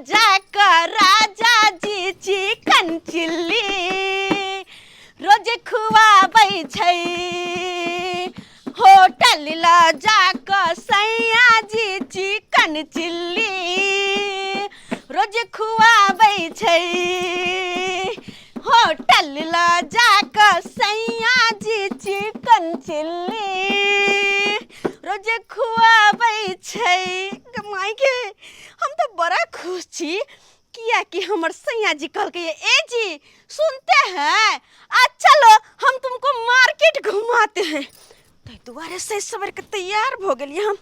राजा जी chicken chilli रोज खुआबै छै hotel ला जाकर सैया जी चिकन चिल्ली रोज खुआबै छै होटल ला जाकर सैया जी चिकन चिल्ली रोज खुआबै छै। माई के हम तो बड़ा खुश छी किया कि हमर सैया जी कहल के ए जी सुनते हैं आज चलो हम तुमको मार्केट घुमाते हैं। तो दोबारा से सबर के तैयार हो गए हम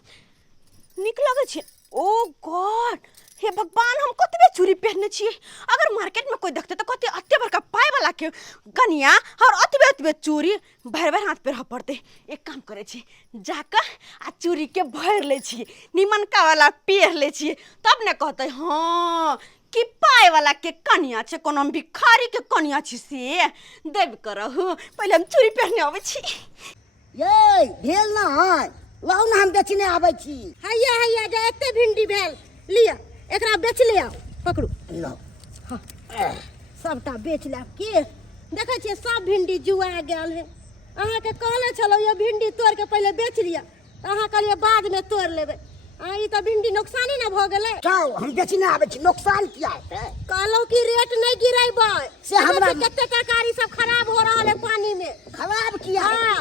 निकल गए। ओ गॉड हे भगवान हम कतबे चूड़ी पहनने छी अगर मार्केट में कोई देखते तो कहते अत्ते बड़का पाए वाला के कनिया और अतबे चूड़ी भर भर हाथ पे रह पड़ते। एक काम करे छी जाकर आ चूड़ी के भर ले छी निमनका वाला पहन ले छी तब न कहते हाँ कि पाए वाला के कनिया छे कोनो भिखारी के कनिया छी से देव करहु पहले हम चूड़ी पहने आवे छी। ये भेल ना है लाउ ना हम बेचने आबै छी। हैया जे एते भिंडी भेल लिया एकरा बेच ले आओ पकड़ू लो हाँ सबटा बेच ले के देखे छिए सब भिंडी जुआ गेल है। अहाँ के कहले छलो ये भिंडी तोड़ के पहले बेच लिया अहाँ कहलिए बाद में तोड़ लेबे ई तो भिंडी नुकसानी ना भ गेले। जाओ हम बेचने आबै छी नुकसान किया है कहलो कि रेट नहीं गिराइबे से हमरा कते तरकारी सब खराब हो रहल है पानी में खराब किया हां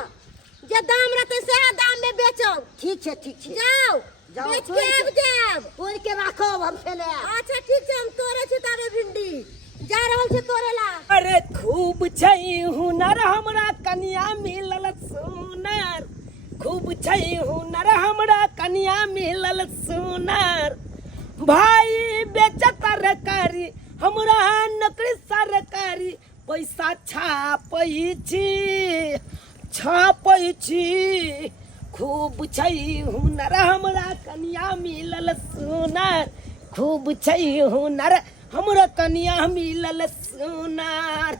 जे दाम रहते से दाम में बेचो। ठीक छे जाओ जाओ बेच के आब जाब तोड़ के राखो हम चले। अच्छा ठीक है हम तोड़े छी ताबे भिंडी जा रहल छी तोड़े ला। अरे खूब छै हुनर हमरा कनिया मिलल सुनर खूब छै हुनर हमरा कनिया मिलल सुनर भाई बेच तरकारी हमरा नौकरी सरकारी पैसा छापै छी खूब छै हुनर हमरा कनिया मिलल सुनर खूब छै हुनर हमरा कनिया मिलल सुनर।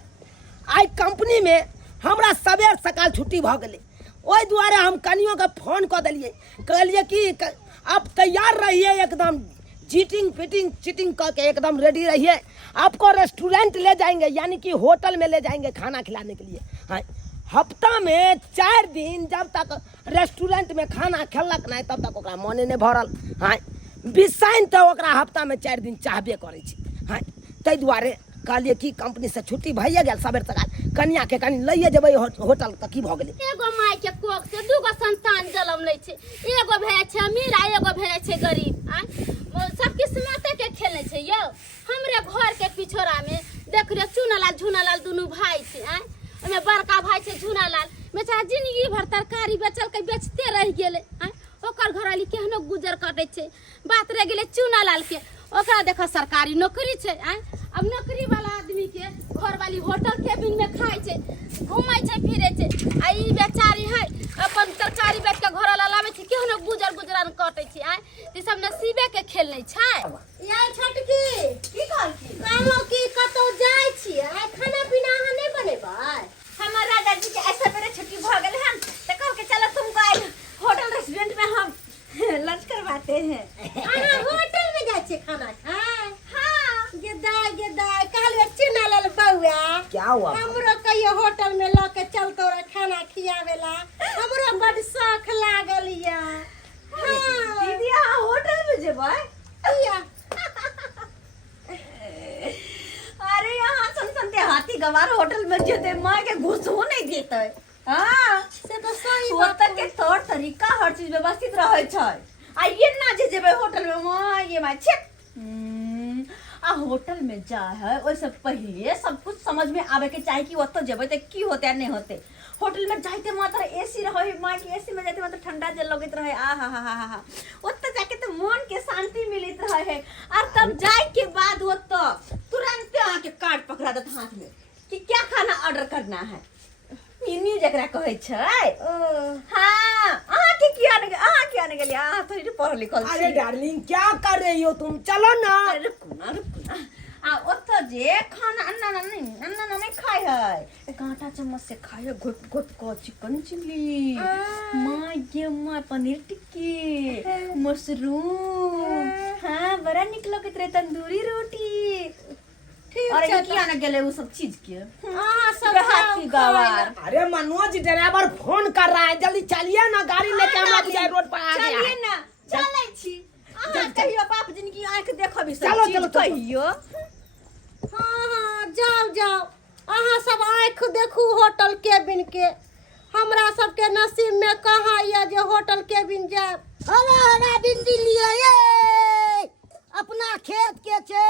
आई कंपनी में हमरा सवेर सकाल छुट्टी भ गेलै ओहि दुआरे हम कनियों के फोन क देलिए कहलिए कि आप तैयार रहिए एकदम चीटिंग करके एकदम रेडी रहिए आपको रेस्टोरेंट ले जाएंगे यानी कि होटल में ले जाएंगे खाना खिलाने के लिए। हाँ हफ्ता में 4 दिन जब तक रेस्टोरेंट में खाना खेलक नहीं तब तक ओकरा मने नहीं भरल। हाँ बिसाइन तो ओकरा हफ्ता में 4 दिन चाहबे करे छी। हाँ ताहि दुआरे कहलिए कि कंपनी से छुट्टी भइए गेल सवेर सकाल कन्या के कनी लइए जेबै होटल तक की भ गेलै। एगो माय के कोख से दूगो संतान जन्म लै छै एगो भए छै अमीर आ एगो भए छै गरीब। सब किस्मते के खेले छै यौ। हमरे घर के पिछोरा में देख रे चुनालाल झुनालाल दुनू भाई छै ओमे बड़का भाई छै झुनालाल बेचारा जिंदगी भर तरकारी बेचल के बेचते रह गेले ओकर घरवाली केहनो गुजर काटे छै। बात रह गेले चुनालाल के ओकरा देख सरकारी नौकरी छै अब नौकरी वाला आदमी के घरवाली होटल केबिन में खाए छै घूमै छै फिरे छै आ ई बेचारी है अपन तरकारी बेच के घर लावे छै केहनो गुजरान काटे छै ई सब नसीबे के खेल नै छै। यार छोटकी की कहलो कि कतो जाय छी खाना पीना अहाँ नहीं बनेबै। हमर राजा जी के ऐसा मेरे छुट्टी भ गेल हन त कह के चलो तुमको होटल रेस्टोरेंट में हम लंच करवाते हैं। अहाँ होटल में जाय छी खाना खाए। हां गेदाय कहलिए चुनालाल बउआ क्या हुआ हमरो कहियो होटल में ल के चलतो रे खाना खियावेला हमरो बड शौक लागल या। हां दीदी अहाँ होटल में जेबै किया अरे यहाँ सुनते हाथी गवार होटल में जेते माँ के घुस हो नहीं देते। हाँ से तो सही होटल के तौर तरीका हर चीज व्यवस्थित रहे छै आ ये ना जे जेबै होटल में माँ ये माँ छे आ होटल में जा है ओइसे पहले सब कुछ समझ में आवे के चाहिए कि ओतो जेबै त की होते नहीं होते। होटल में जाते मात्र एसी रहे माँ के एसी में जाते मात्र ठंडा जल लगत रहे आ ओतो जाके तो मन के शांति मिलत रहे और तब जाए के बाद ओतो तुरंत आके कार्ड पकड़ा देत हाथ में कि क्या खाना ऑर्डर करना है मेन्यू जकरा कहै छै। हां अहाँ किया ने गेलिए अहाँ थोड़ी पढ़ लिखल छी। अरे डार्लिंग क्या कर रही हो तुम चलो ना। रुकना आ ओतो जे खाना अन्ना नहीं खाए है कांटा चम्मच से खाए घुट घुट को चिकन चिल्ली, माँ ये माँ पनीर टिक्की, मशरूम, हाँ बड़ा निकलो कितने तंदूरी रोटी और ये क्या ना गले वो सब चीज के सब हाथ की गवार। अरे मनोज ड्राइवर फोन कर रहा है, जल्दी चलिए ना, गाड़ी लेके हम लोग जाए, रोड पर आ गया चलिए है। ना चलै छी अहाँ कहियो बाप जिनकी आंख देखो भी चलो, सब चलो, चीज चलो। कहियो। हाँ जाओ जाओ, अहाँ सब आँख देखू होटल केबिन के। हमरा सबके नसीब में कहाँ ये जे होटल केबिन जाए। हरा हरा भिंडी लिए ये अपना खेत के छे,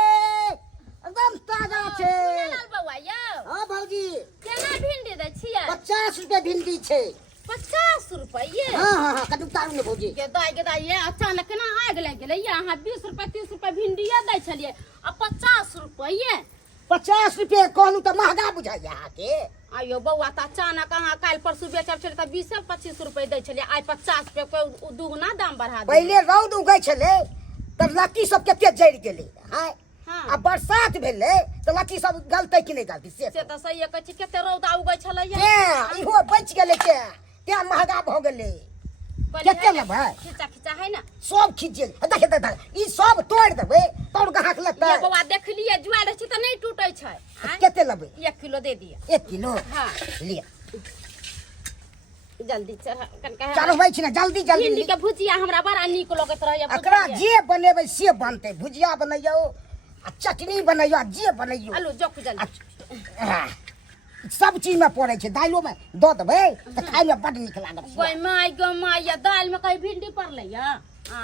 एकदम ताजा छे। लाल बउआ यौ हाँ भौजी, केना भिंडी दै छियै? 50 रुपए भिंडी छे। 50 रुपये? हाँ हाँ हाँ, कदम तारू ने भौजी। गेदाई ये अचानक केना आग लग गेलै? ये अहाँ 20 रुपए 30 रुपए भिंडिया दै छलियै आ 50 रुपये? 50 रुपए कहलू तो महंगा बुझाई यहाँ के। आयो बउआ त अचानक अहाँ काल्हि परसू बेचब छलै त 20-25 रुपए दै छलियै, आइ 50 रुपए कोइ दुगुना दाम बढ़ा दे। पहले रौद उगै छले त लत्ती सब केते जरि गेलै, हाय हाँ। आ बरसात भेलै त लत्ती सब गलतै कि नहीं गलती से से त सही कहै छी, केते रौदा उगै छलै के इहो बच गेलै के ते महंगा भ गेलै। केते लेबै? खिचा खिचा है ना सब खींच देख देख देख, ई सब तोड़ देबै तोड़ ग्राहक लेतै। ये बउआ देखलियै जुआ रहै छी त नहीं टूटै छै। आँय? केते लेबै? 1 किलो दे दिया। 1 किलो हाँ लिया। जल्दी कनका चढ़बै छी ना, जल्दी जल्दी भिंडी लिया। के भुजिया हमरा बड़ा नीक लगैत रहैया। एकरा जे बनेबै से बनतै, भुजिया बनैयौ आ चटनी बनैयौ, जे बनैयौ आलू जोक जल्दी। आ, सब चीज में पड़ै छै, दाइलो में दऽ देबै तऽ खाइ में बड नीक लागत। गै माय या दाल में कहीं भिंडी पड़लै या?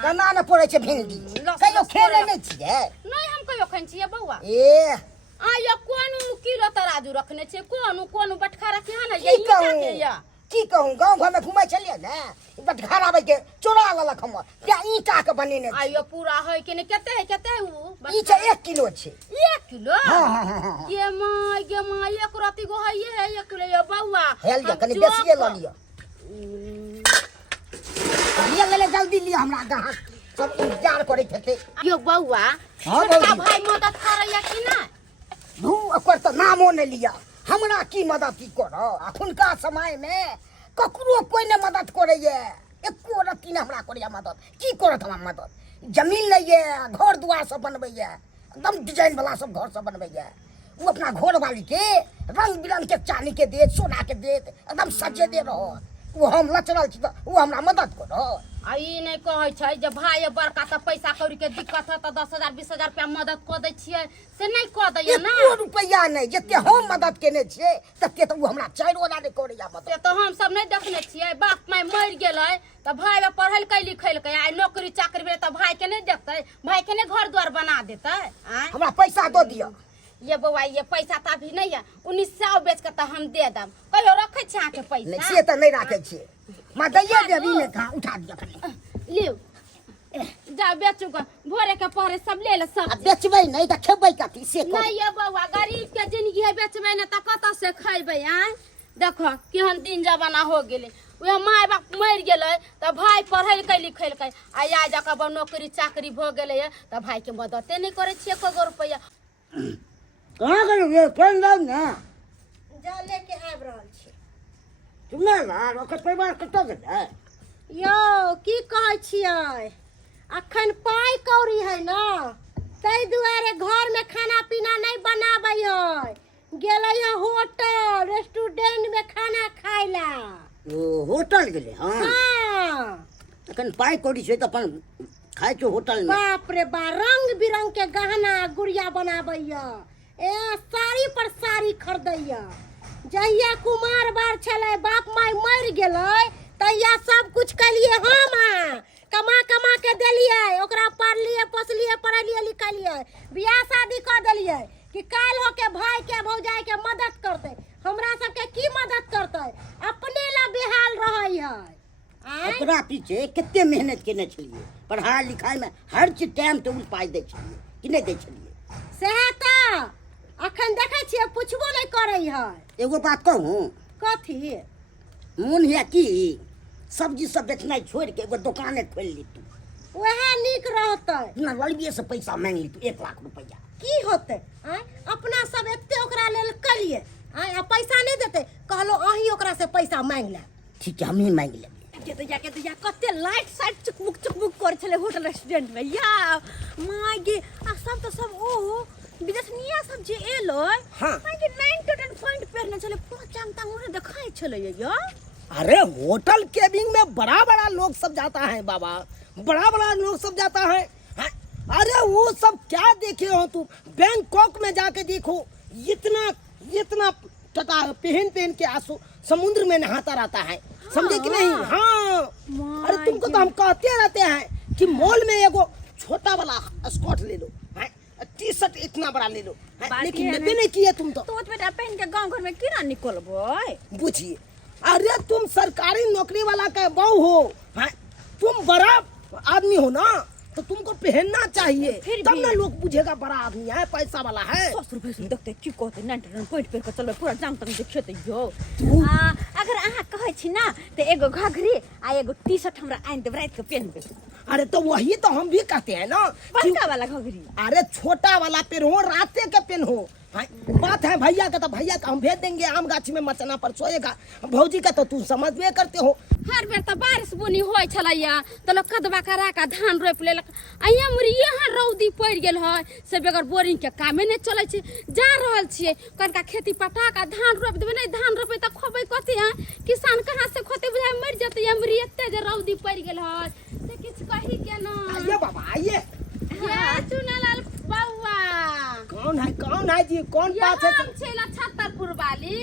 केना ने पड़ै छै भिंडी? कहियो खेने नहि छियै? नहीं हम कहियो खन छियै बउआ। ए आया कोन किलो तराजू रखने छियै, कोन बटखारा के है ना की ये ईटा कहूँ के या? की कहूँ, गाँव घर में घुमै छलियै ने, बट घर आबै के चोरा लेलक हमर, त्या ईटा के बनेने छै। आयो पूरा है कि नहीं? केते है उ? ई छै 1 किलो छै। 1 किलो? हाँ हाँ हाँ हाँ। ये माय एक राती गो है ये 1 किलो या बउआ। हे लिया, हम कनी जोक- बेसिए लऽ लिअ। लिया ले जल्दी लिया, हमरा ग्राहक सब इंतजार करैत हेतै। यो बउआ हाँ, छोटका बौआ। भाई मदद करैया कि नहीं? धू ओकर तऽ नामो नहि लिया, हमरा की मदद की करऽ? अखुनका समय में ककरो कोई ने मदद करैये, एको रत्ती ने हमरा करैया मदद। की करत हमरा मदद? जमीन लैये, घर दुआर सब बनबैये, एकदम डिजाइन वाला सब घर सब बनबैये। वो अपना घर वाली के रंग बिरंग के चांदी के देत, सोना के देत, एकदम सजे दे रहो। वो हम लचरल छी तऽ वो हमरा मदद करऽ। आ ई नहीं कहै छै जे भाई बड़का त पैसा कौड़ी के दिक्कत है त 10,000 20,000 रुपया मदद क दै छियै, से नहीं क दैया ना? एको रुपैया नहीं, जते हम मदद केने छियै तते तऽ वो हमरा 4 ओना नहि करैया मदद। से तो हम सब नहीं देखने छियै। बाप माय मर गेलै त भाई बा पढ़लकै लिखलकै, आइ नौकरी चाकरी भेलै त भाई के नहीं देखतै? भाई के नहीं घर द्वार बना देतै? आँय? हमरा पैसा दऽ दिअ। ये बउआ ये पैसा त अभी नहीं है, 1900 बेच के त हम दे देब। कहियो रखै छी अहाँ के नहीं पैसा? से तऽ नहीं राखै छियै, मां दैये देब, ई नहि कहाँ उठा दिअ कनी। लियो जा बेचू ग, भोरे के पहरे सब ले ले सब। आ बेचबै नहीं तऽ खेबै कथी से कहू। नहीं ये बउआ गरीब के जिंदगी है, बेचबै ने त कत से खैबै? आँय देखो केहन दिन जमाना हो गेलै। वह माय बाप मर गेलै त भाई पढ़लकै लिखलकै, आ या जकर बा नौकरी चाकरी भ गेलै त भाई के मददे नहीं करे छियै एको गो रुपया। कहाँ गेलौ रे? फोन लाउ ने। जा लेके आबि रहल छी। सुनना ना, ओकर परिवार कतऽ गेलै? यो की कहै छियै, अखन पाइ कौड़ी है ना, ताहि दुआरे घर में खाना पीना नहीं बनाबै है, गेलै है होटल रेस्टोरेंट में खाना खाय ला। ओ होटल गेलै? हाँ हाँ एखन पाइ कौड़ी छै तऽ अपन खाइ छौ होटल में। बाप रे बा, रंग बिरंग के गहना गुड़िया बनाबैया, ए साड़ी पर साड़ी खरीदैया। जहिया कुमार बार छलै, बाप माय मर गेलै, तहिया सब कुछ कलिए हम, कमा कमा के देलिए, ओकरा पढ़लिए पोसलिए पढ़लिए लिखलिए, बियाह शादी कर देलिए कि काल हो के भाई के भौजाई के मदद करते। हमरा सबके की मदद करते? अपने ला बेहाल रहै है। आँय? एकरा पीछे कते मेहनत केने छलियै, पढ़ाई लिखाई में हर चीज टाइम टेबुल पाइ दै छलियै कि नहीं दै छलियै? सेहे तऽ अखन देखै छियै पुछबो नहीं करै है। एगो बात कहूँ, कथी? मोन है कि सब्जी सब बेचनाइ छोड़ के एगो दुकाने खोल ली तू। वह नीक रहतै। अपना लड़बिए से पैसा मांग ली तू 1 लाख रुपया। की होतै? आँय? अपना सब एते ओकरा लेल कलिए, आ पैसा नहीं देते कहलो अही ओकरा से पैसा मांग ले। ठीक है, हम ही मांग लेंगे। के तो या कते लाइट साइड चुकमुक कर छले होटल रेस्टोरेंट में या माय गे आ सब ओ बिजनेसनिया सब जे एलो हाँ। माय गे 9 to 10 पॉइंट पहनने छले पूरा चांगता उन्हें दिखाई छले या। अरे होटल केबिन में बड़ा बड़ा लोग सब जाता है बाबा, बड़ा बड़ा लोग सब जाता है। हाँ? अरे वो सब क्या देखे हो तुम? बैंकॉक में जाके देखो, इतना टटा पहन के आंसू समुद्र में नहाता रहता है, समझे कि नहीं? हाँ। अरे तुमको तो हम कहते रहते हैं कि मॉल में एगो छोटा वाला स्कर्ट ले लो, टी शर्ट इतना बड़ा ले लो, लेकिन लेबे नहीं किए तुम तो बेटा पहन के गांव घर में किरा निकलबो बुझिए। अरे तुम सरकारी नौकरी वाला का बहू हो, हैं? तुम बड़ा आदमी हो ना, तो तुमको पहनना चाहिए, तब ना लोग बुझेगा बड़ा आदमी है, पैसा वाला है। 100 रुपए से देखते की कहते 9 पॉइंट पे चलबे पूरा जांग तक देखते यो। अगर अहाँ कहै छी ना तो एगो घघरी आ एगो टी शर्ट हमरा आइन देब रात के पहनबे। अरे तो वही तो हम भी कहते हैं ना, बड़का वाला घघरी। अरे छोटा वाला पेन हो, राते के पेन हो। बात है भैया का, तो भैया का हम भेज देंगे, आम गाछी में मचना पर सोएगा। भौजी का तो तुम समझबे करते हो। हर बेर तो बारिश बुनी होय छलैया तो लोग कदबा करा का धान रोप लेलक। अइया मुरी यहाँ रौदी पड़ गेल है से बेगर बोरिंग के कामे नहीं चले छे। जा रहल छिए कनका खेती पटा का धान रोप देबे, नहीं धान रोपे त खोबै कथि है? किसान कहाँ से खोते बुझाय मर जते। अमरी एते जे रौदी पड़ गेल है से किछ कही के ना। आइए बाबा आइए। ये चुनालाल बाबा कौन है जी? कौन बात है? हम छेला छतरपुर वाली।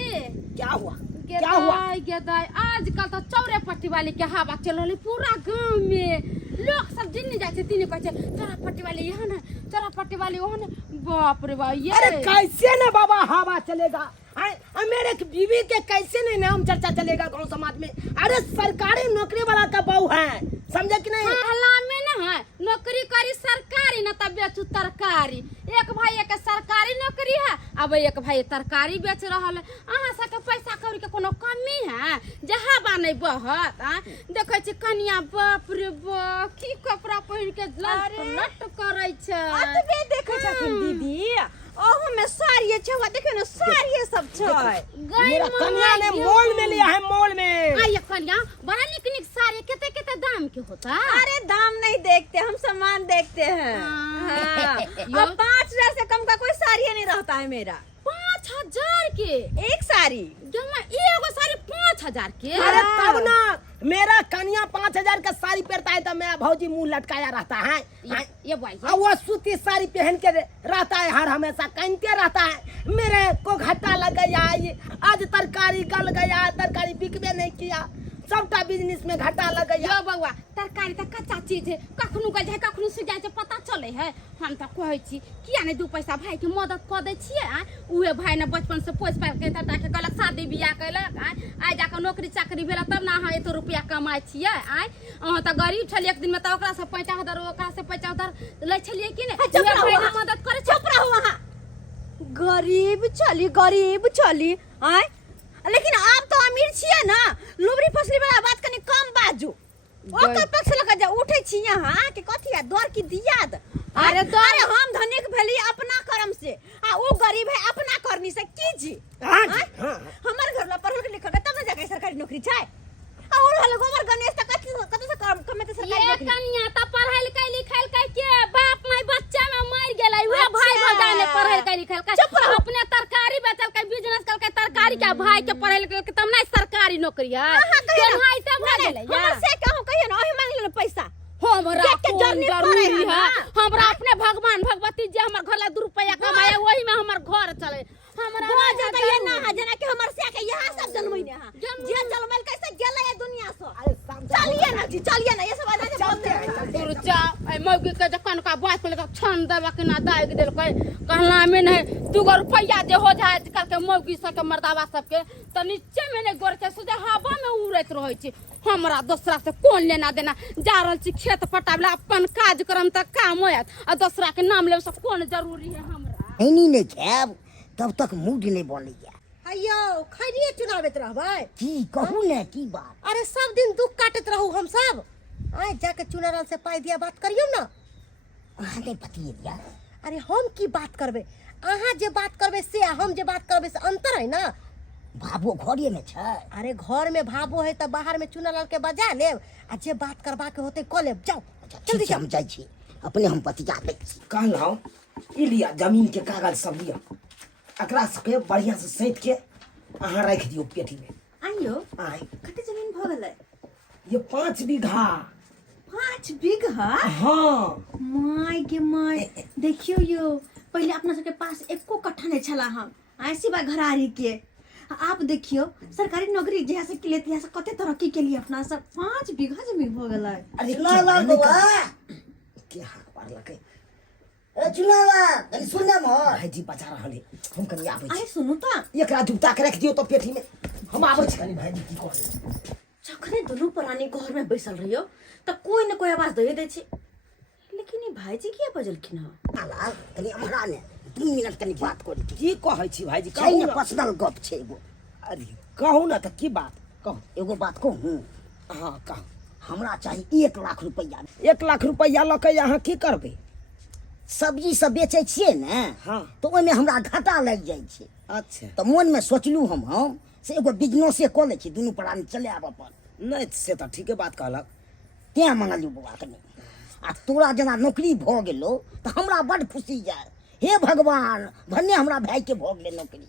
क्या हुआ? क्या हुआ? गेदाय आजकल तो चौरे पट्टी वाली के हवा चल रही पूरा गांव में। लोग सब जिन्ने जाते तीने कहते चौरा पट्टी वाली यहाँ ना, चौरा पट्टी वाली वहाँ ना। बाप रे बाप ये अरे कैसे ना बाबा हवा चलेगा? मेरे बीवी के कैसे नहीं नाम चर्चा चलेगा गांव समाज में? अरे सरकारी नौकरी वाला का बहू है, समझे कि नहीं? हला में ना है नौकरी करी सरकारी ना तब बेचू तरकारी। एक भाई एक सरकारी नौकरी है, अब एक भाई तरकारी बेच रहा है। अहाँ सबके पैसा कौड़ी के कोनो कमी है? जहाँ बाने बहत देखे छी कनिया बाप रे बाप की कपड़ा पहिर के लट करे छै। अतबे देखे छथिन दीदी, ओहो में साड़ी छै, देखियो ना साड़ी सब छै। मेरा कन्या ने मॉल में लिया है, मॉल में। आइए कन्या बड़ा निक साड़ी कितने दाम के होता? अरे दाम नहीं देखते हम, सामान देखते हैं। हाँ। अब 5,000 से कम का कोई साड़ी नहीं रहता है मेरा। 5,000 के एक साड़ी? एगो साड़ी 5,000 के? अरे तब ना मेरा कन्या 5,000 का साड़ी पहनता है तो मेरा भौजी मुंह लटकाया रहता है। ये भाई वो सूती साड़ी पहन के रहता है, हर हमेशा कहते रहता है मेरे को घाटा लग गया, आज तरकारी गल गया, तरकारी बिकबे नहीं किया, सबटा बिजनेस में घाटा लग गया। यो बउआ तरकारी त कच्चा चीज है, कखनु गल जाए कखनु से जाए पता चले है। हम त कहै छी किया नहीं 2 पैसा भाई के मदद क दै छिए। उहे भाई ने बचपन से पोस पाल के तटा के कहलक शादी बियाह कैलक, आइ जाके नौकरी चाकरी भेला तब ना अहाँ एतो रुपया कमाइ छिए। अहाँ त गरीब छलिए, एक दिन में त ओकरा से 50,000 ओकरा से 75,000 लै छलिए कि नहीं? उहे भाई ने मदद करे। चुप रहो वहाँ। गरीब छली आय, लेकिन आप तो अमीर छिए ना, लुबरी फसली वाला बात कनी कम बाजू। ओकर पक्ष लगा जा उठे छी यहाँ के कथी है दर की दियाद। अरे हम धनिक भेली अपना कर्म से, आ वो गरीब है अपना करनी से की जी। हमर घर ला पढ़ल लिखल तब ना जाके सरकारी नौकरी छै। और हल गोबर गणेश त कथी से कमे त सरकारी ये नौकरी। कन्या त पढ़ल के लिखल के बाप माई बच्चा में मर गेलै। उहे भाई भौजाई ने पढ़ल के लिखल के अपने तरकारी बेचल के बिजनेस कल के तरकारी के भाई के पढ़ल के तब नहीं सरकारी नौकरी है। केनाई त भ गेलै हमर से कहू कहियो ना ओहि मांग ले पैसा। हमरा कौन जरूरी है? हमरा अपने भगवान भगवती जे हमर घर ला 2 रुपया कमाए वही में हमर घर चले। हमरा बहुत ज्यादा ये ना है जना कि हमर से के यहाँ सब जन्मैने है। जे जन्मल कैसे गेले है दुनिया से। चलिए ना जी, चलिए ना, ये सब आना बोलते हैं। तुरचा ए मौगी के जखन का बात पे छन देबा के ना दाग देल कहला में नहीं 2 रुपया जे हो जाए आजकल के मौगी सब के मर्दावा सब के तो नीचे में नहीं गोर के सुजा हवा में उड़त रहे छी। हमरा दूसरा से कौन लेना देना? जा रहल छी खेत पटाबला, अपन काज करम त काम होयत, आ दूसरा के नाम लेब सब कौन जरूरी है हमरा? नहीं खाब तब तक मूड नहीं बनैया। अयो खैरिए चुनावत रहबै की कहू ने की बात? अरे सब दिन दुख काटत रहू हम सब। आइ जाके चुनाराल से पाई दिया बात करियो ना। अहाँ नहीं पतिए दिया। अरे हम की बात करबे? अहाँ जे बात करबे से हम जे बात करबे से अंतर है ना। भाबो घरे में छै। अरे घर में भाबो है तो बाहर में चुना लाल के बजा लेब आ जे बात करबा के होते क लेब। जाओ जल्दी हम जाइ छी, अपने हम बतिया लै छी। कहलहुँ ई लिया जमीन के कागज सब लिया, एकरा सबके बढ़िया से सैंत के अहाँ राखि दियौ पेटी में। आइयो आइ कते जमीन भ गेलै? ये 5 बीघा। 5 बीघा? हाँ माय गे माय, देखियो यो पहले अपना सबके पास एको कट्ठा नहीं छला हम ऐसी बा घरारी के। आप देखियो सरकारी नौकरी जैसे के लिए तैसे कते तरक्की के लिए अपना सब 5 बीघा जमीन हो गेलै। अरे चुनाला बउआ के हाथ पार लगे। ए चुनाला कनी सुनना म भाईजी बजा रहले, हम कनी आबै आइ छी। सुनु त एकरा जुटा के रख दियौ तो पेटी में, हम आबै छी कनी भाईजी की कहै। जखने दुनू प्राणी घर में बैसल रहियो त कोई न कोई आवाज दे छी, लेकिन ये भाईजी किया बजलखिन ह? नाला कनी हमरा ने 2 मिनट कनी बात करी की कहै छी भाईजी? छै कहू ने ना। पर्सनल गप छै एगो। अरे कहू ना त की बात कहू। एगो बात कहूँ, हाँ कहू। हमरा चाहिए 1 लाख रुपया। 1 लाख रुपया लऽ के अहाँ की करबै? सब्जी सब बेचै छियै ने, हाँ। तो ओहिमे हमरा घाटा लागि जाइ छै। अच्छा तो मन में सोचलू हम से एगो बिजनेसे कऽ लै छी, दुनू प्राणी चलाब अपन। नहीं से तो ठीके बात कहलक। तेँ मंगलू बउआ कनी। आ तोरा जेना नौकरी भऽ गेलो तऽ हमरा बड़ खुशी जाय। हे भगवान, भन्ने हमरा भाई के भऽ गेलै नौकरी,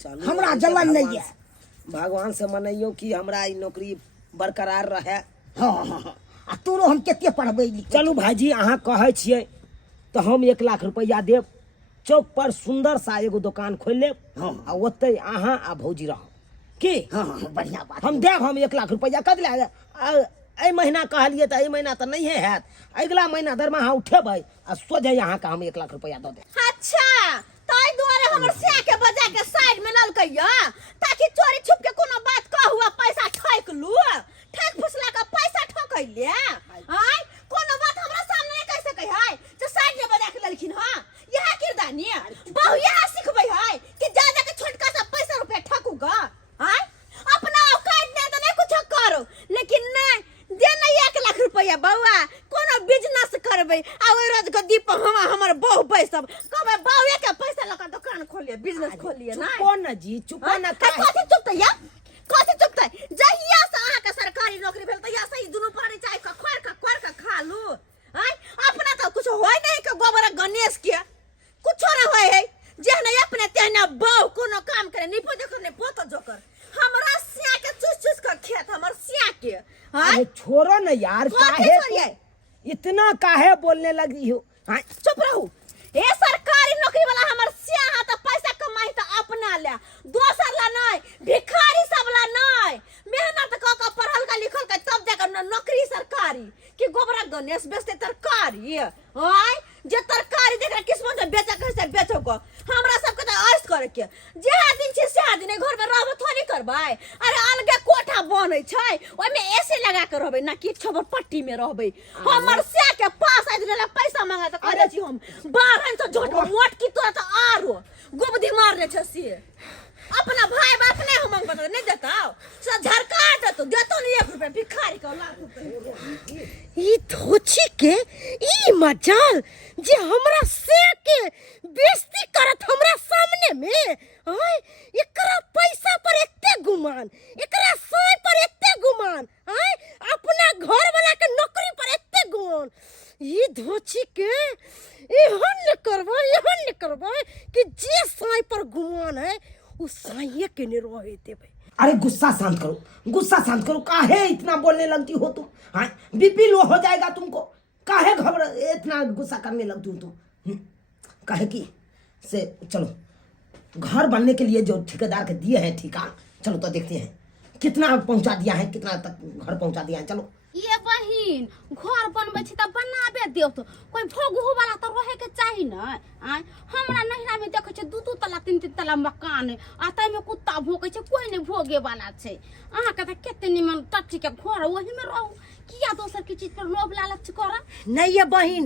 चलू हमरा हम जलन तऽ नहीं भगवान- है। भगवान से मनैयो कि हमरा ई नौकरी बरकरार रहे। हाँ। आ तोरो हम कते पढ़बै लिखबै। चलू भाईजी अहाँ कहै छियै तो हम 1 लाख रुपया देब। चौक पर सुंदर सा एगो दुकान खोल लेब। हाँ। आ ओते अहाँ आ भौजी रहो की? हाँ बढ़िया बात। हम देब, हम 1 लाख रुपया कद ले। एहि महीना कहलिए तो एहि महीना तो नहीं हैत, अगला महीना दरमाहा उठेबै आ सोझे अहाँ के हम 1 लाख रुपया दऽ देब। अच्छा ताई दुआरे हमर से के बजा के साइड में ललकैया ताकि चोरी छुप के कोनो बात कहू आ पैसा ठोक लू। ठक फुसला का पैसा ठोकैले आय कोनो बात हमरा सामने नहीं कह सकै है जो साइड में बजा के ललखिन। हां यह किरदानी बहु यह सिखबै है कि ज्यादा के छोटका सा पैसा रुपया ठकूगा। आय अपना औकात ने तो नहीं कुछ करो, लेकिन नहीं दे नहीं 1 लाख रुपया बउआ कोनो बिजनेस करबै आ ओइ रोज गद्दी पर हमर बहु बैसब कहबै बहुए के पैसा लगा दुकान खोलिए बिजनेस खोलिए ना। चुपो न जी, चुपो न। कथि चुपतै या कथि चुपतै? जहिया से अहाँ के सरकारी नौकरी भेल तहिया से ई दुनू प्राणी चाय के खोर के खा लू। आय अपना तो कुछ होय नहीं के गोबर गणेश के कुछो न होय है। जेहने अपने तेहने बहु कोनो काम करे निपो जोकर ने पोतो जोकर। हमरा सिया के चुस के खेत हमर सिया के। हां अरे छोड़ो न यार, कथी काहे छोड़िए? इतना काहे बोलने लगी हो? हाँ चुप रहू। ए सरकारी नौकरी वाला हमर सिया हां त पैसा कमाई त अपना ले, दोसर ला नहीं, भिखारी सब ला नहीं। मेहनत क के पढ़ल का लिखल का तब जाकर नौकरी सरकारी कि गोबरा गणेश बेचते तरकारी। आय जे तरकारी देख किस्मत से बेचा कैसे बेचो को हमरा सब के त ऐश करे के जे दिन छै से दिन घर में रहबो थोड़ी करबै। अरे अलगे कोठा बनै छै ओइ में एसी लगा के रहबै ना कि छबर पट्टी में रहबै। हमर से के पास आ दिन पैसा मांगा त कहै छी हम बारहन से झोट मोट की तोरा त आरो गुबदी मारने छ से अपना भाई बाप ने हम मांग नहीं देताओ से झरका देतो देतो नहीं 1 रुपया भिखारी का लाख रुपया। ई धोची के ई मजाल जे हमरा से के बेइज्जती करत हमरा सामने में। आय एकरा पैसा पर एते गुमान, एकरा सोय पर एते गुमान, आय अपना घर वाला के नौकरी पर एते गुमान। ई धोची के एहन न करबै कि जे साई पर गुमान है उस साइये के ने रहे देबै। अरे गुस्सा शांत करो, गुस्सा शांत करो। काहे इतना बोलने लगती हो तुम? हाँ बीपी लो हो जाएगा तुमको। काहे घबरा इतना गुस्सा करने लगती हो तुम? काहे की से चलो घर बनने के लिए जो ठेकेदार के दिए हैं ठेका, चलो तो देखते हैं कितना पहुंचा दिया है, कितना तक घर पहुंचा दिया है। चलो ये बहिन घर बनबै छी त बनाबे दियौ तो कोई भोगहु वाला त रहे के चाही न। आय हमरा नहिरा में देखे छै 2-2 तला 3-3 तला मकान आ तै में कुत्ता भोकै छै, कोई नहीं भोगे वाला छै। अहाँ के त केते निमन टट्टी के घर ओही में रहू, किया दोसर की चीज पर लोभ लालच कर? नहीं ये बहिन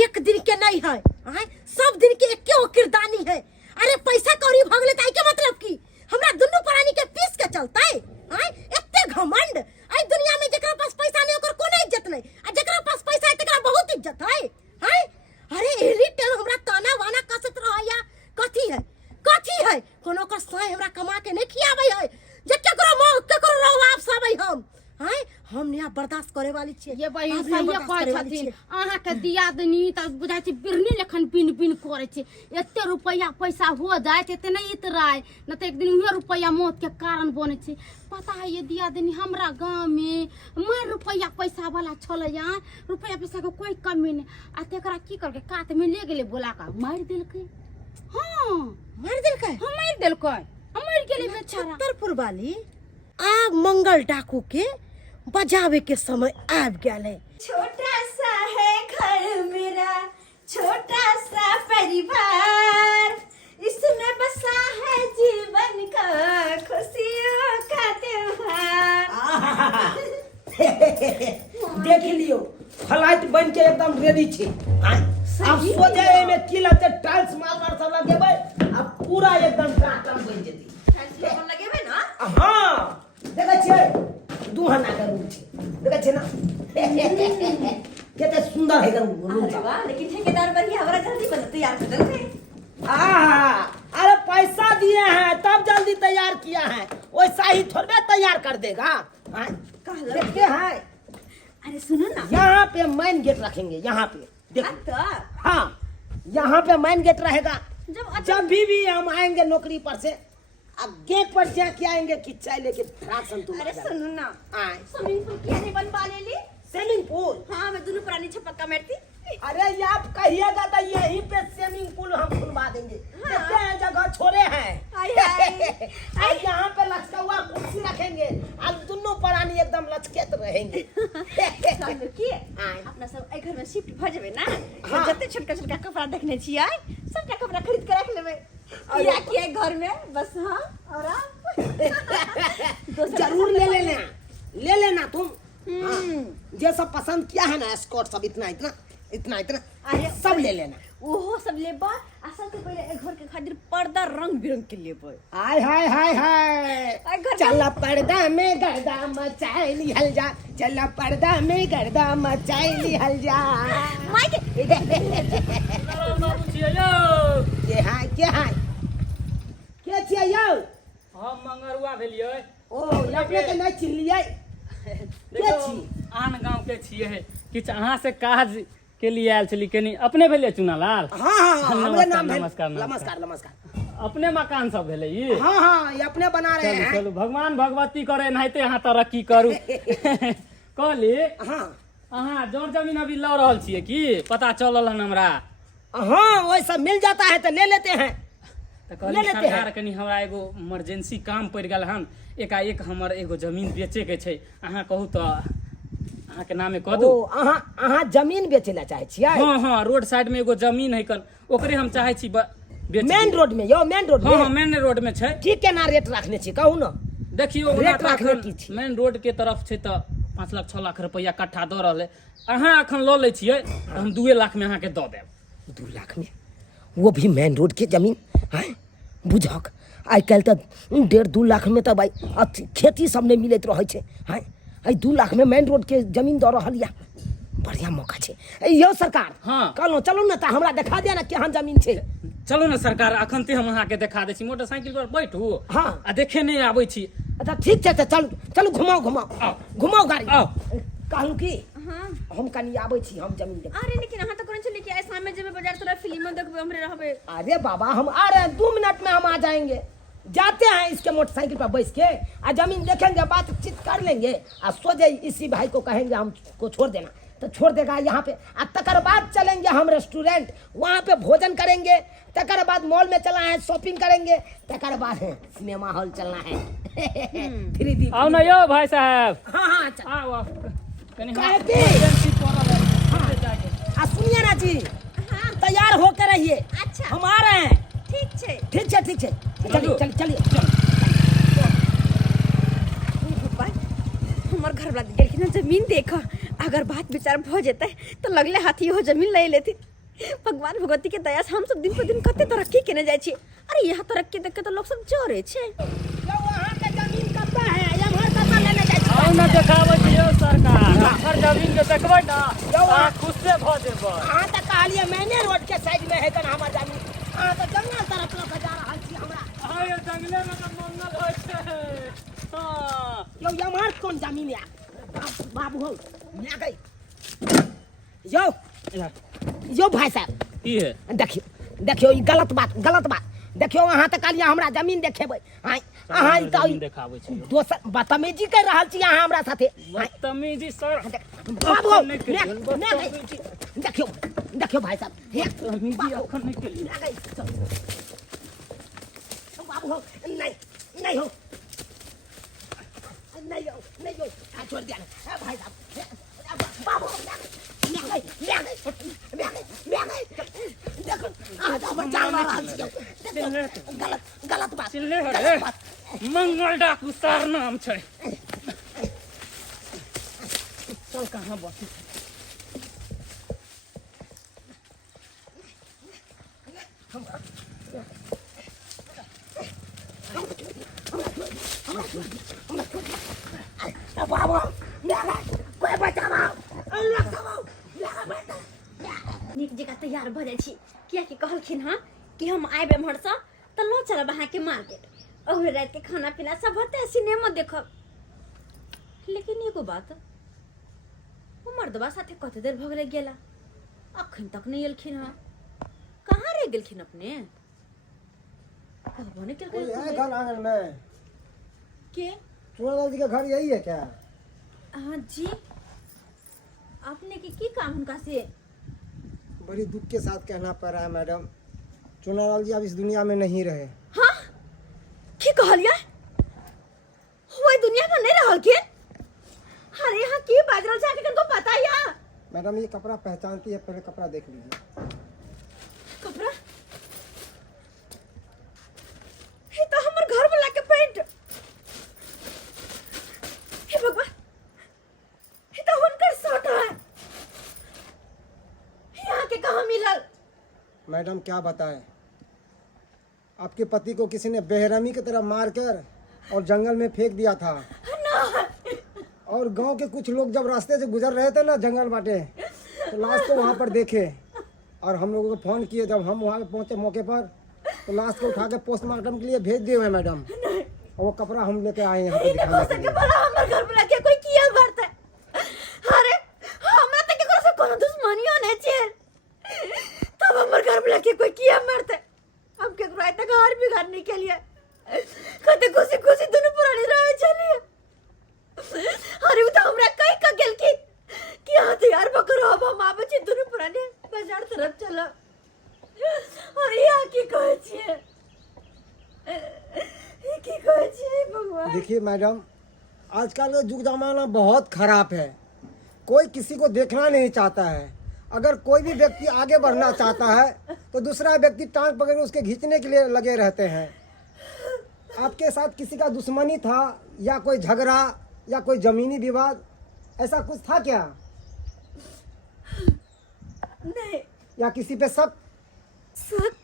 एक दिन के नहीं है, आय सब दिन के एके हो किरदानी है। अरे पैसा कौड़ी भगले ताई के मतलब की हमरा दुनू प्राणी के पीस के चलतै? आय एते घमंड आई दुनिया में जेकरा पास पैसा नहीं ओकर कोनो इज्जत नहीं, आ जेकरा पास पैसा है तेकरा बहुत इज्जत है। आय अरे एनी टाइम हमरा ताना वाना कसत रहया कथी है कोनो ओकर साई हमरा कमा के नहीं खियाबै है जे केकरो रहो आप सब हम हैं हम निया बर्दाश्त करे वाली छियै ये बहिन आप सही बर्दाश्त कहै करे वाली छथिन छियै। अहाँ के दियादनी त बुझाइ छै बिरनी लेखन बिन बिन करे छै एते रुपया पैसा हो जाए एते नहीं इतराय न त एक दिन उहे रुपया मौत के कारण बने छै पता है ये दियादनी हमरा गांव में मार रुपया पैसा वाला छले यार रुपया पैसा के कोई कमी नहीं आ तेकरा की करके कात में ले गेले बोला का मार देलकै हां मार देलकै मार देलकै मर गेले बेचारा छतरपुर वाली आब मंगल डाकू के बजावे के समय आब गेल है। छोटा सा है घर मेरा, छोटा सा परिवार, इसमें बसा है जीवन का खुशियों का त्योहार। देख लियो फ्लाइट बन के एकदम रेडी छे। अब सोचे में की लगते टाइल्स मार्बल सब लगेबे अब पूरा एकदम टाटम बन जेती। टाइल्स मार्बल लगेबे ना? हां देखै छियै दुहना के रूम छे देखै छियै ना केते सुंदर है रूम। अरे वाह, लेकिन ठेकेदार बढ़िया हमरा जल्दी बना तैयार कर देलकै। अरे पैसा दिए हैं तब जल्दी तैयार किया है, वैसा ही थोड़े तैयार कर देगा। देखते हैं अरे सुनो ना, यहाँ पे मेन गेट रखेंगे, यहाँ पे देखो। हाँ यहाँ पे मेन गेट रहेगा। जब भी हम आएंगे नौकरी पर से अब गेट पर जाके आएंगे कि चाय लेके राशन तुम। अरे सुनो ना, आए स्विमिंग पूल किया नहीं बनवा लेली? Swimming pool. हाँ, मैं दोनों पुरानी छपक्का मारती। अरे ये आप कहिएगा तो यहीं पे स्विमिंग पूल हम खुलवा देंगे। हाँ। देखते हैं जगह छोड़े हैं। हाय हाय। आज यहाँ पे लचका हुआ कुर्सी रखेंगे, आज दोनों प्राणी एकदम लचकेत रहेंगे। कहलू की आय। अपना सब ए घर में शिफ्ट भ जेबे ना, हाँ। जते छोटका छोटका कपड़ा देखने छियै सबटा कपड़ा खरीद के रख लेबै। किया किया घर में बस। हाँ और आप जरूर ले लेना, ले लेना तुम। हाँ, जैसा पसंद किया है ना स्कर्ट सब इतना इतना इतना इतना अरे सब ले लेना। ओहो सब लेबा। असल से पहले ए घर के खातिर पर्दा रंग बिरंग के लेबै। हाय हाय हाय हाय चल पर्दा में गर्दा मचाए लिहल जा, चल पर्दा में गर्दा मचाए लिहल जा। माइक ये हाय क्या हाय के छियै यौ? हम मंगरुआ भेलियै। ओ अपने के नहीं चिन्हलियै के छी? आन गांव के छियै, किछ अहाँ से काज के लिए आयल छली कनी। अपने भेलियै चुनालाल? हाँ हाँ हमरे नाम है। नमस्कार नमस्कार नमस्कार। अपने मकान सब भेलै ई? हाँ हाँ ये अपने बना रहे चलू हैं। चलू भगवान भगवती करे एनाहिते अहाँ तरक्की करू। कहली हाँ अहाँ जौन जमीन अभी लऽ रहल छियै की पता चलल हन हमरा? हाँ वैसा मिल जाता है तो ले लेते हैं। तऽ ले कहली लेते हैं। सरकार कनी हमरा एगो इमरजेंसी काम पड़ि गेल हन, एकाएक हमर एगो जमीन बेचे के छै। अहाँ कहू तो अहाँ के नामे कह दू। ओ अहाँ जमीन बेचे ला चाहे छियै? हाँ हाँ रोड साइड में एगो जमीन है कन, ओकरे हम चाहे छी बेच मेन रोड में यो मेन रोड हाँ हाँ में मेन रोड में छै। ठीक केना रेट रखने छी कहू ना? देखियो रेट रखने की छी? मेन रोड के तरफ छै तो 5 लाख 6 लाख रुपया कट्ठा दऽ रहल। अहाँ अखन लऽ लै छियै तऽ हम 2 लाख में अहाँ के दऽ देब। 2 लाख में वो भी मेन रोड के जमीन है बुझक। आइ काल्हि तऽ 1.5-2 लाख में तो भाई खेती सब नहीं मिलत रहे छै है। 2 लाख में मेन रोड के जमीन दऽ रहल या बढ़िया मौका छै यो सरकार। हाँ। कहलहुँ चलू ना तऽ हमरा देखा दिया ना केहन जमीन छै। चलू ना सरकार अखन ते हम अहाँ के देखा दै छी। मोटरसाइकिल पर बैठू हाँ। आ देखे नहीं आबै छी। अच्छा ठीक छै तऽ चलू घुमाओ आओ। घुमाओ गाड़ी। आओ। कहलहुँ की हाँ। हम कनी आबै छी, हम जमीन देख। अरे लेकिन अहाँ तो कौन चले कि ऐसा में जेबे बाजार तोरा फिल्म देखबे हमरे रहबे। अरे बाबा हम आ रहे हैं, 2 मिनट में हम आ जाएंगे। जाते हैं इसके मोटरसाइकिल पर बैठ के आ जमीन देखेंगे, बातचीत कर लेंगे और सोचे इसी भाई को कहेंगे हमको छोड़ देना तो छोड़ देगा यहाँ पे। आ तकर बाद चलेंगे हम रेस्टोरेंट, वहाँ पे भोजन करेंगे। तकर बाद मॉल में चलना है, शॉपिंग करेंगे। तकर बाद है सिनेमा हॉल चलना है। 3D आओ ना यो भाई साहब। हाँ हाँ चल। आओ आओ कनी कहती। इमरजेंसी पड़ल है जाके। आ सुनिए ना जी, हाँ। तैयार होकर रहिए, अच्छा। हम आ रहे हैं। ठीक छे। ठीक है ठीक है, चलिए चलिए। हमर घर वाला गेलखिन ना जमीन देख, अगर बात विचार भ जेतै तो लगले हाथी हो जमीन ले लेती। भगवान भगवती के दया से हम सब दिन पर दिन कते तरक्की केने जाय छी। अरे यहाँ तरक्की देख के तो लोग सब जोरे छे। वहाँ के जमीन कत्ता है, एम्हर कत्ता लेने जाइ छी? आओ ना देखाबै दियौ सरकार, हर जमीन के देखबै ना अहाँ खुश से भ जेबै। अहाँ तऽ कहलिए मेने रोड के साइड में है कन हमर जमीन, अहाँ तऽ जंगल तरफ लऽ के जा रहल छी हमरा। अहाँ ये जमीन कौन जमीन है बाबू हो मैं गई यो यो भाई साहब की है देखियो ये गलत बात देखियो अहाँ तक कहलिए हमरा जमीन देखेबै अहाँ जमीन देखाबै छी दोसर बदतमीजी कर रहल छी अहाँ हमरा साथे बदतमीजी सर बाबू हो देखियो भाई साहब बदतमीजी अखन नहीं केलिए बाबू हो नहीं हो छोड़ दिया भाई साहब बाबू देखो गलत बात चिल्ले रे मंगल डाकू सर नाम छै चल कहाँ बस बाबू कोई बचाओ नीक जगह तैयार भऽ जाइ छी कियाकि कहलखिन हँ कि हम आएब एम्हरसँ तऽ लऽ चलब अहाँके मार्केट ओहे रातिके खाना पीना सब होतै सिनेमा देखब लेकिन एगो बात ओ मर्दबा साथे कते देर भऽ गेलै गेला अखन तक नहीं एलखिन हँ कहाँ रह गेलखिन अपने कहबो नहीं कोई है केलखिन घर आंगन में? के चुनालाल जी का घर यही है क्या? हाँ जी अपने की काम उनका से बड़ी दुख के साथ कहना पड़ रहा है मैडम, चुनालाल जी अब इस दुनिया में नहीं रहे। हाँ की कहलिया वही दुनिया में नहीं रहल के अरे यहाँ की बाज रहल छै अहाँके कनको पता या मैडम ये कपड़ा पहचानती है, पहले कपड़ा देख लीजिए। कपड़ा ये तो हमर घर वाला के पेंट हे भगवान ये तो हुनकर शर्ट है यहाँ के कहाँ मिलल मैडम क्या बताएं, आपके पति को किसी ने बेरहमी की तरह मारकर और जंगल में फेंक दिया था। और गांव के कुछ लोग जब रास्ते से गुजर रहे थे ना जंगल बाटे, तो लाश को वहां पर देखे और हम लोगों को फोन किए। जब हम वहां पहुंचे मौके पर तो लाश को उठा के पोस्टमार्टम के लिए भेज दिए हुए मैडम, और वो कपड़ा हम लेके आए यहाँ पे दिखाने के लिए। भला हमर घर वाला के कोई किया बात है अरे हमरा तक केकरो से कोनो दुश्मनियो नहीं छै तब हमर घर वाला के कोई किया मरते हम केकरो आइ तक घर बिगाड़ने के लिए कते खुशी खुशी दुनू पुरानी रहे चलिए अरे वो तो हमरा कई का गेल कि हां तैयार बकरो अब हम आबे छी दुनू पुरानी बाजार तरफ चलो अरे यहाँ की कहै छियै की कहै छियै भगवान देखिए मैडम, आजकल का युग जमाना बहुत खराब है, कोई किसी को देखना नहीं चाहता है। अगर कोई भी व्यक्ति आगे बढ़ना चाहता है तो दूसरा व्यक्ति टांग पकड़ उसके खींचने के लिए लगे रहते हैं। आपके साथ किसी का दुश्मनी था या कोई झगड़ा या कोई जमीनी विवाद, ऐसा कुछ था क्या? नहीं या किसी पे शक? शक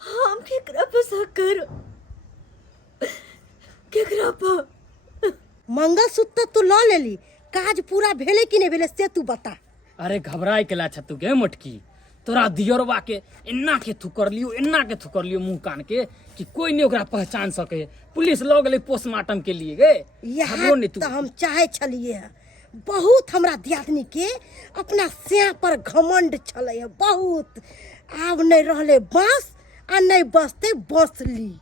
हम केकरा पे शक करो केकरा पे मंगलसूत्र तू लऽ लेली, काज पूरा भेले कि नहीं भेले से तू बता। अरे घबराई के ला छतु गे मोटकी, तोरा दियरवा के इन्ना के थुकर लियो मुंह कान के कि कोई नहीं ओकरा पहचान सके। पुलिस लऽ गेलै पोस्टमार्टम के लिए गे। यहाँ तो हम चाहे छलिए है, बहुत हमरा दियादनी के अपना सिया पर घमंड छले है बहुत। आब नहीं रहले बांस आ नहीं बसते बसली।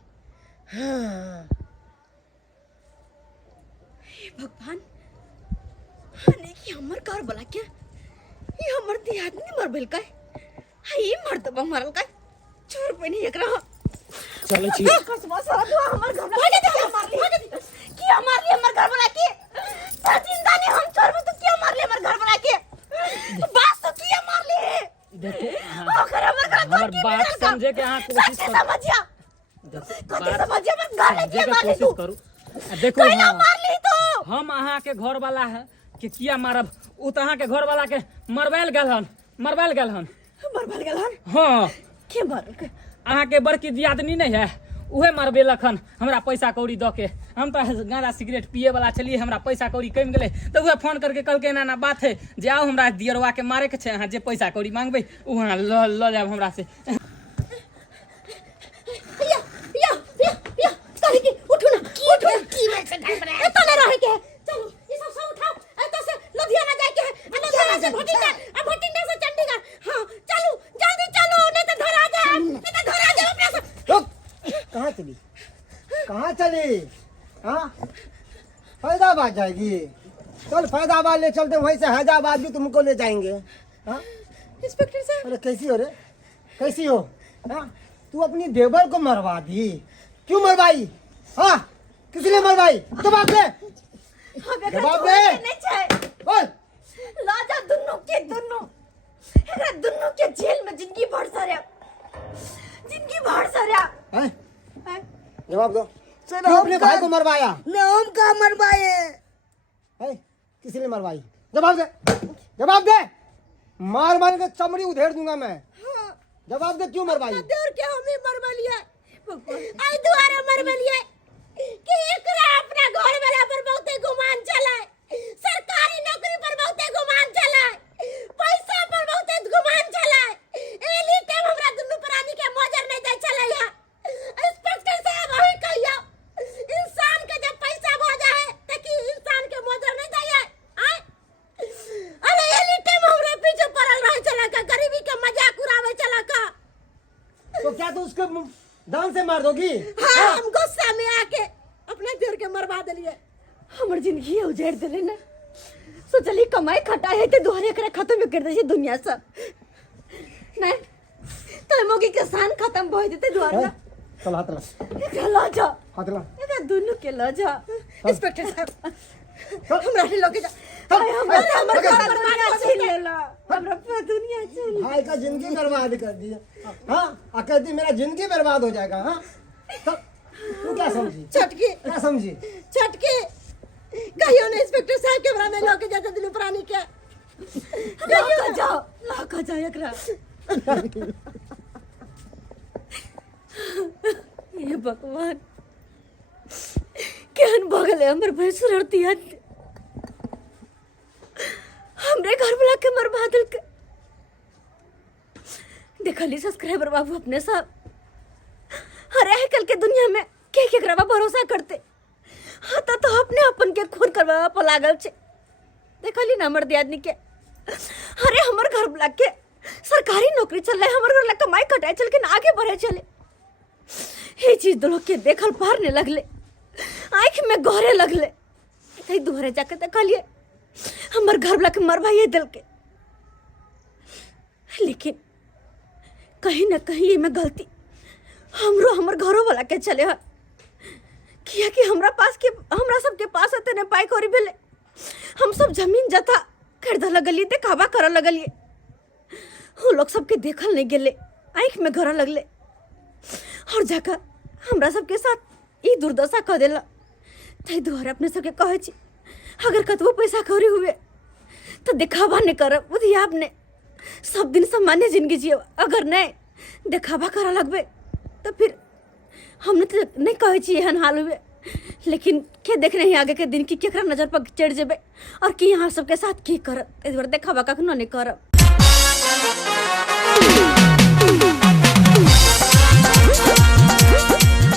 हाँ हे भगवान हने कि हमर घर वाला के ये हमर दियादनी मर भेल का हाय मर्दबा मरल का छोड़ पनी एकरा चलो छी कसमा सारा दुआ हमर घर वाला के मारली किया मारली हमर घर वाला के जिंदा नहीं हम छोड़बो तो किया मारली हमर घर वाला के बस तो किया मारली देखो ओकर हमर घर हमर बात समझे के अहाँ कोशिश करू। समझिया कते समझिया मत घर समझे के के मारली कोशिश तू करू। देखो कोई ना हाँ, मारली तो हम अहाँ के घर वाला है कि किया मारब, उ तो अहाँ के घर वाला के मरवायल गेल हन मर भेल गेल हन हाँ के मरल के अहाँ के बड़की दियादनी नहीं है उहे मरबेलक हन हमरा पैसा कौड़ी दऽ के। हम तो गांजा सिगरेट पिए वाला चलिए, हमरा पैसा कौड़ी कम गेलै तो उहे फोन करके कहलकै ना बात है जे आओ हमरा दियरवा के मारे के छै, अहाँ जे पैसा कौड़ी मांगबै उ अहाँ लऽ जायब हमरा से। या ताली की उठो ना की में से घर पर तना चली? कहाँ चली? हाँ, फैजाबाद जाएगी? चल फैजाबाद ले चलते, वहीं से हैदराबाद भी तुमको ले जाएंगे। हाँ, इंस्पेक्टर साहब, अरे कैसी हो रे? कैसी हो? हाँ, तू अपनी देवर को मरवा दी। क्यों मरवाई? हाँ, किसने मरवाई? जवाब दे, जवाब दे। बोल। लाजा दुन्नु के दुन्नु, एकरा दुन्नु के जेल में जिंदगी भर सरिया, जिंदगी भर सरिया। हैं? जवाब दो। क्यों अपने भाई को मरवाया? हम का मरवाए? है? किसी ने मरवाई? जवाब दे, जवाब दे। मार मार के चमड़ी उधेड़ दूंगा मैं। जवाब दे, क्यों मरवाई? देवर के हमें मरवा लिया, आई दुआरे मरवा लिया कि एकरा अपना घर वाला पर बहुते गुमान चलाए, सरकारी नौकरी पर बहुते गुमान चलाए, पैसा पर बहुते गुमान चलाए। एली टाइम हमरा दुन्नु प्राणी के मौजर नहीं दे चलैया। इंस्पेक्टर साहब वही कहियो, इंसान के जब पैसा हो जाए त कि इंसान के मौजर नहीं दे आए। अरे एली टाइम हमरे पीछे पड़ल रहे चला का, गरीबी के मजाक उड़ावे चला का। तो क्या तू उसको दान से मार दोगी? हाँ, हम गुस्सा में आके अपने देर के मरवा दिलिए। हमर जिंदगी उजाड़ दिले ना, सोचली कमाई खटाई है ते दोहरे करे खत्म कर दे दुनिया से। नहीं तो मोगी के सान खत्म भई देते दोहरा। चल हाथ ला, एकरा ला जा, हाथ ला। एकरा दुनु के ला जा। इंस्पेक्टर साहब, हमरा ही लोगे जा। चल, हाय हमर हमर चल, घर दुनिया छीन लेला, हमरा पूरा दुनिया छीन। भाई का जिंदगी बर्बाद कर दिया। हाँ, कहती मेरा जिंदगी बर्बाद हो जाएगा। हाँ, तू क्या समझी? चटकी, क्या समझी? चटकी कहियो ने इंस्पेक्टर साहब के बरा में लोगे जा दिलु प्राणी के। लाका जा एकरा। ये भगवान, केहन भगले हमर भैंसुर हरतिया, हमरे घर वाला के मरवा दिल के। देखली सब्सक्राइबर बाबू अपने साहब, अरे कल के दुनिया में के केकरा भरोसा करते। हाँ तो अपने अपन के खून करवा पर लागल छे। देखली ना हमर दियादनी के, अरे हमर घर वाला के सरकारी नौकरी चल रहा है, हमर घर वाला कमाई कटाई चल के आगे बढ़े चले। ये चीज दो लोग के देखल पारने लगले, आँख में गहरे लगले। तई दोहरे जाके देखलिए हमर घर वाला के मरवाइए दिल के। लेकिन कहीं ना कहीं ये में गलती हमरो हमर घरों वाला के चले है, किया कि हमरा सबके पास आते ने पाई कौरी भेले। हम सब जमीन जथा खरीद लगलिए, देखावा कर लगलिए। वो लोग सबके देखल नहीं गेले, आँख में घर लगले और जाकर हमरा सबके साथ ये दुर्दशा कर देला। तई दुआरे अपने सबके कहे छी, अगर कतबो पैसा कौरी हुए तो देखावा नहीं करब, बुझिए आपने सब दिन सामान्य जिंदगी जिए। अगर नहीं देखावा करा लगबे तो फिर हमने तो नहीं कहे छी एहन हाल हुए। लेकिन के देख रहे आगे के दिन की केकरा नजर पर चढ़ जेबे और कि यहाँ सबके साथ की करब। इस बार देखावा कखनो नहीं करब।